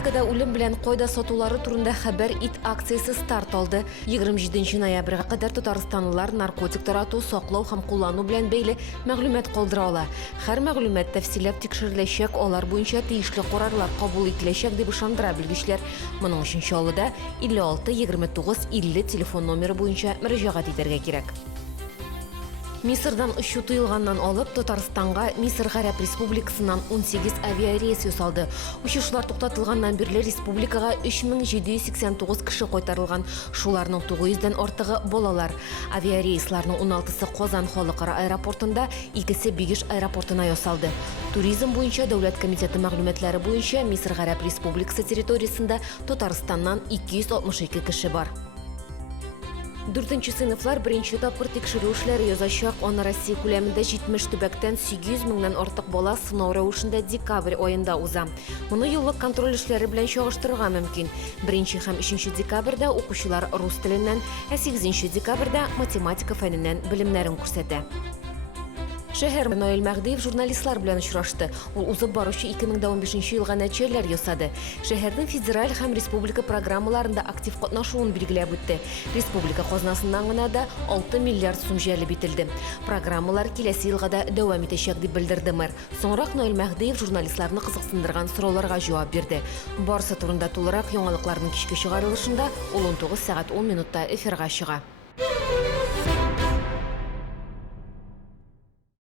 Республикада үлем белән койда сатулары турында хәбәр ит акциясы старт алды. 27 ноябрьгә кадәр Татарстанлылар наркотик тарату, саклау һәм куллану белән бәйле мәгълүмат калдыра ала. Һәр мәгълүмат тәфсилләп тикшереләчәк, алар буенча тиешле карарлар кабул ителәчәк дип ышандыра белгечләр. Моның өчен Чаллыда 56 29 50 телефон номеры буенча мөрәҗәгать итәргә кирәк. Мисырдан ұшу тыйылғаннан алып, Татарстанға Мисыр Гарәп Республикасынан 18 авиарейс ясалды. Ұшушылар тоқтатылғаннан бирле республикаға 3789 кеше кайтарылган. Шуларның 900-дән артыгы балалар. Авиарейсларның 16-сы Казан халыкара аэропортында, 2-се Бигиш аэропортына ясалды. Туризм буенча дәүләт комитеты мәгълүматлары буенча Мисыр Гарәп Республикасы территориясында Татарстаннан 262 кеше бар. 4-нче сыйныфлар беренче тапкыр тикшерү эшләре язачак. Аны Россия күләмендә 70 төбәктән 800 меңнән артык бала сынау рәвешендә декабрь аенда уза. Моны еллык контроль эшләре белән чагыштырырга мөмкин. 1 һәм 3 декабрьдә укучылар рус теленнән, 8 декабрьдә математика фәненнән белемнәрен күрсәтә. Шәһәр Наил Мәгдиев журналистлар белән очрашты. Ул узып баручы 2015 елга нәтиҗәләр ясады. Шәһәрнең федераль һәм республика программаларында актив катнашуын билгеләп үтте. Республика казнасыннан гына да 6 миллиард сум җәлеп ителде. Программалар киләсе елга да дәвам итәчәк дип белдерде мэр. Соңрак Наил Мәгдиев журналистларны кызыксындырган сорауларга җавап бирде. Барысы турында тулырак яңалыкларның кичке чыгарылышында ул 19:10 эфирга чыга.